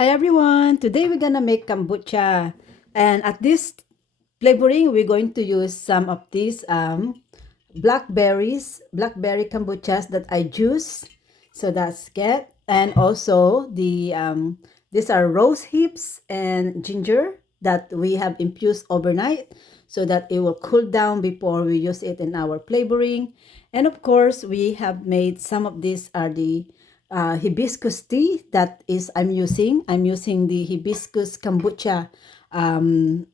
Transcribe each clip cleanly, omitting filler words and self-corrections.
Hi everyone! Today we're gonna make kombucha, and at this flavoring we're going to use some of these blackberry kombuchas that I juice. So that's good, and also these are rose hips and ginger that we have infused overnight so that it will cool down before we use it in our flavoring. And of course, we have made some of these are the hibiscus tea that is I'm using. I'm using the hibiscus kombucha um,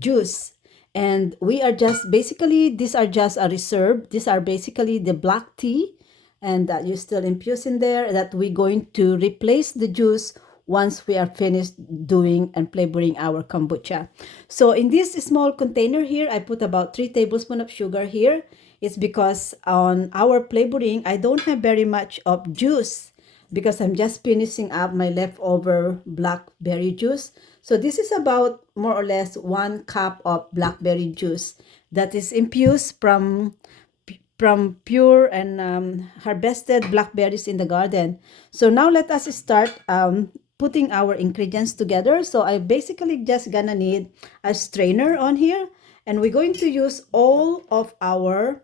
juice. And we are just basically, these are just a reserve. These are basically the black tea and that you still infuse in there that we're going to replace the juice once we are finished doing and flavoring our kombucha. So in this small container here, I put about 3 tablespoons of sugar here. It's because on our flavoring, I don't have very much of juice because I'm just finishing up my leftover blackberry juice. So this is about more or less 1 cup of blackberry juice that is infused from pure and harvested blackberries in the garden. So now let us start putting our ingredients together. So I basically just gonna need a strainer on here, and we're going to use all of the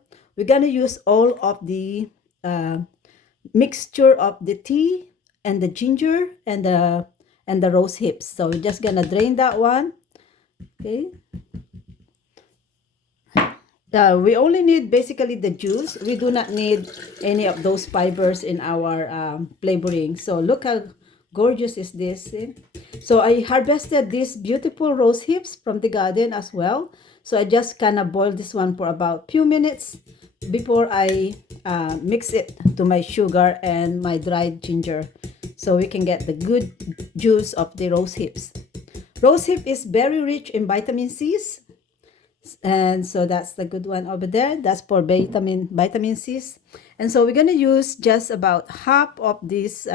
mixture of the tea and the ginger and the rose hips. So we're just gonna drain that one. Okay. We only need basically the juice. We do not need any of those fibers in our flavoring. So look how gorgeous is this. So I harvested these beautiful rose hips from the garden as well. So I just kind of boiled this one for about few minutes before I mix it to my sugar and my dried ginger. So we can get the good juice of the rose hips. Rose hip is very rich in vitamin C's, and so that's the good one over there. That's for vitamin C's. And so we're gonna use just about half of this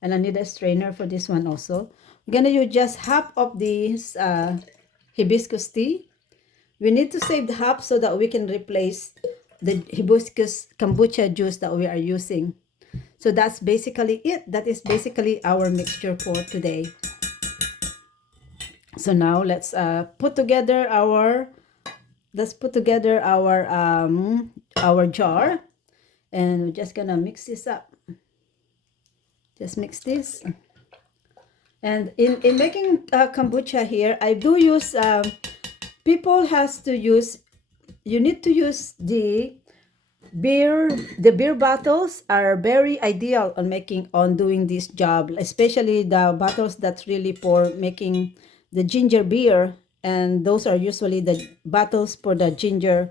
and I need a strainer for this one also. We're gonna use just half of this hibiscus tea. We need to save the half so that we can replace the hibiscus kombucha juice that we are using. So that's basically it. That is basically our mixture for today. So now let's put together our our jar, and we're just gonna mix this up. Just mix this. And in making kombucha here, I do use you need to use the beer bottles are very ideal on doing this job, especially the bottles that's really for making the ginger beer, and those are usually the bottles for the ginger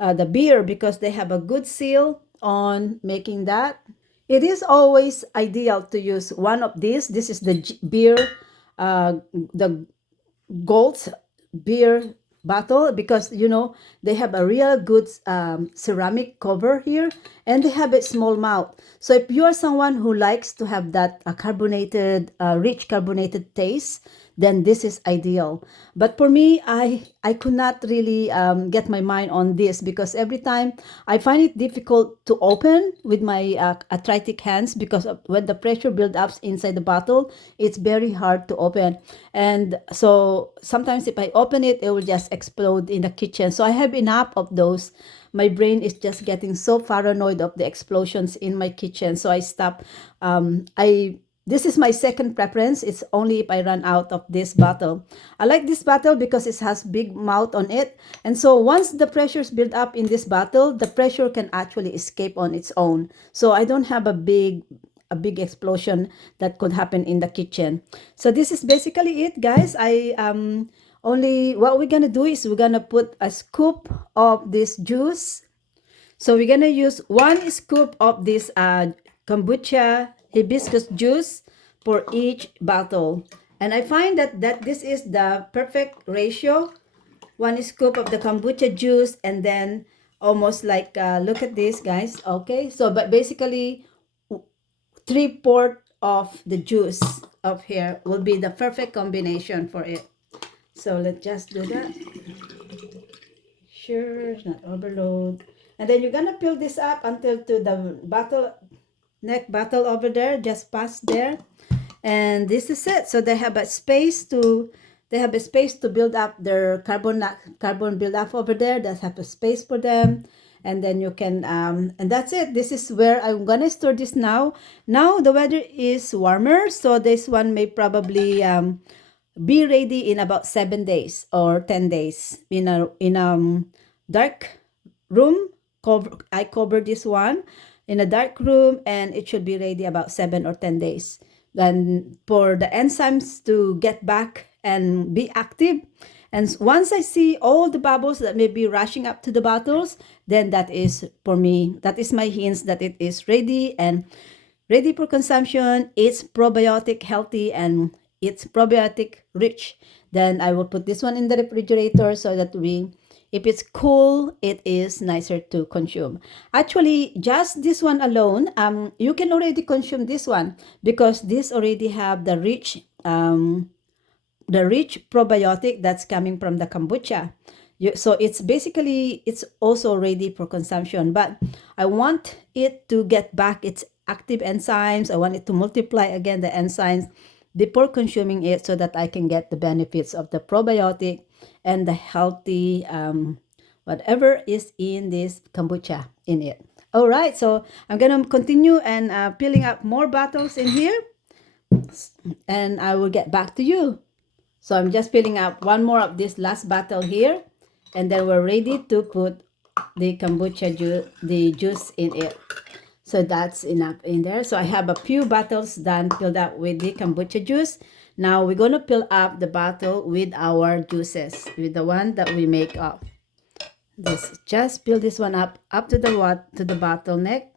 the beer because they have a good seal on making that. It is always ideal to use one of these. This is the beer the gold beer bottle because they have a real good ceramic cover here, and they have a small mouth. So if you are someone who likes to have that carbonated rich carbonated taste, then this is ideal. But for me, I could not really get my mind on this because every time I find it difficult to open with my arthritic hands because when the pressure builds up inside the bottle, it's very hard to open. And so sometimes if I open it, it will just explode in the kitchen. So I have enough of those. My brain is just getting so paranoid of the explosions in my kitchen. So I stop. This is my second preference. It's only if I run out of this bottle. I like this bottle because it has big mouth on it. And so once the pressures build up in this bottle, the pressure can actually escape on its own. So I don't have a big explosion that could happen in the kitchen. So this is basically it, guys. Only what we're gonna do is we're gonna put a scoop of this juice. So we're gonna use 1 scoop of this kombucha hibiscus juice for each bottle. And I find that this is the perfect ratio. 1 scoop of the kombucha juice, and then almost like look at this, guys. Okay, so but basically 3/4 of the juice of here will be the perfect combination for it. So let's just do that. Sure, not overload. And then you're gonna fill this up until to the bottle, neck bottle over there, just past there. and this is it. So they have a space to build up their carbon build up over there. That have a space for them, and then you can and that's it. This is where I'm gonna store this now. Now the weather is warmer, so this one may probably be ready in about 7 days or 10 days in a dark room. I cover this one in a dark room, and it should be ready about 7 or 10 days. Then for the enzymes to get back and be active, and once I see all the bubbles that may be rushing up to the bottles, then that is for me. That is my hints that it is ready and ready for consumption. It's probiotic healthy and it's probiotic rich. Then I will put this one in the refrigerator so that if it's cool, it is nicer to consume. Actually, just this one alone, you can already consume this one because this already have the rich probiotic that's coming from the kombucha. So it's also ready for consumption, but I want it to get back its active enzymes. I want it to multiply again the enzymes before consuming it so that I can get the benefits of the probiotic and the healthy whatever is in this kombucha in it. All right, so I'm gonna continue and filling up more bottles in here, and I will get back to you. So I'm just filling up one more of this last bottle here, and then we're ready to put the kombucha juice in it. So that's enough in there. So I have a few bottles done filled up with the kombucha juice. Now we're gonna fill up the bottle with our juices, with the one that we make up. Just fill this one up to the bottleneck.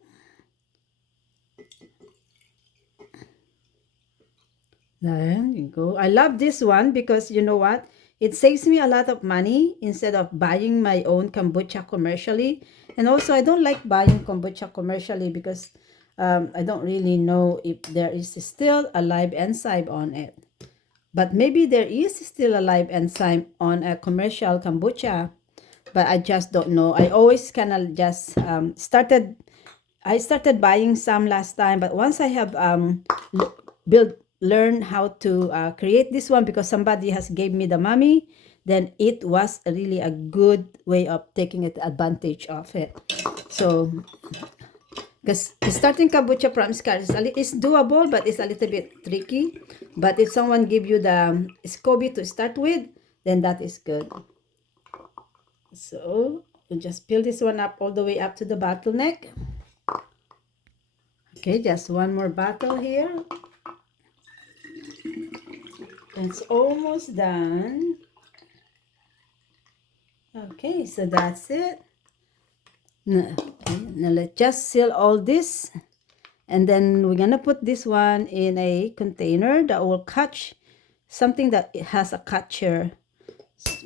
There you go. I love this one because you know what? It saves me a lot of money instead of buying my own kombucha commercially. And also, I don't like buying kombucha commercially because I don't really know if there is still a live enzyme on it. But maybe there is still a live enzyme on a commercial kombucha, but I just don't know. I always kind of just started buying some last time, but once I have learn how to create this one because somebody has gave me the money, then it was really a good way of taking advantage of it. So because starting kombucha from scratch is doable, but it's a little bit tricky. But if someone give you the SCOBY to start with, then that is good. So you just fill this one up all the way up to the bottleneck. Okay, just one more bottle here. It's almost done. Okay, so that's it. Now let's just seal all this, and then we're gonna put this one in a container that will catch something that it has a catcher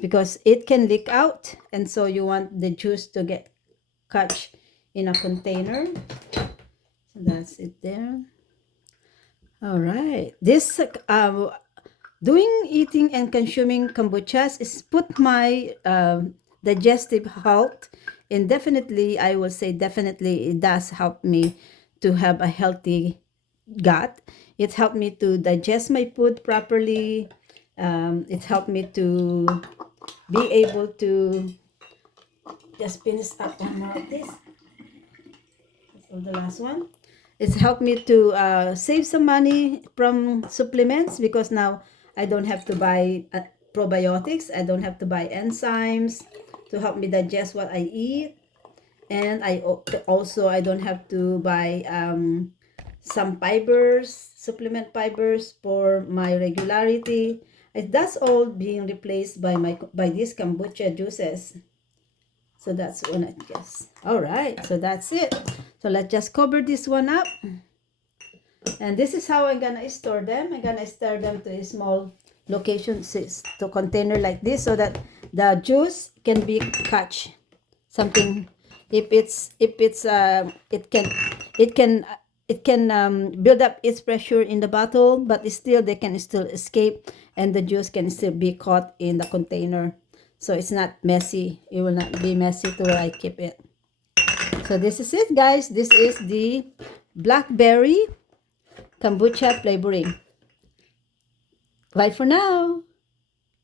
because it can leak out, and so you want the juice to get catch in a container. So that's it there. All right, this eating and consuming kombuchas is put my digestive health, and definitely I will say definitely it does help me to have a healthy gut. It helped me to digest my food properly. It helped me to be able to just finish up one more of this. So the last one. It's helped me to save some money from supplements because now I don't have to buy probiotics. I don't have to buy enzymes to help me digest what I eat. And I don't have to buy some fibers, supplement fibers for my regularity. That's all being replaced by these kombucha juices. So that's one, I guess. All right, so that's it. So let's just cover this one up. And this is how I'm gonna store them. I'm gonna store them to a small location, to container like this, so that the juice can be catch something. It can build up its pressure in the bottle, but they can still escape, and the juice can still be caught in the container. So it's not messy. It will not be messy to where I keep it. So this is it, guys. This is the Blackberry kombucha flavoring. Bye for now.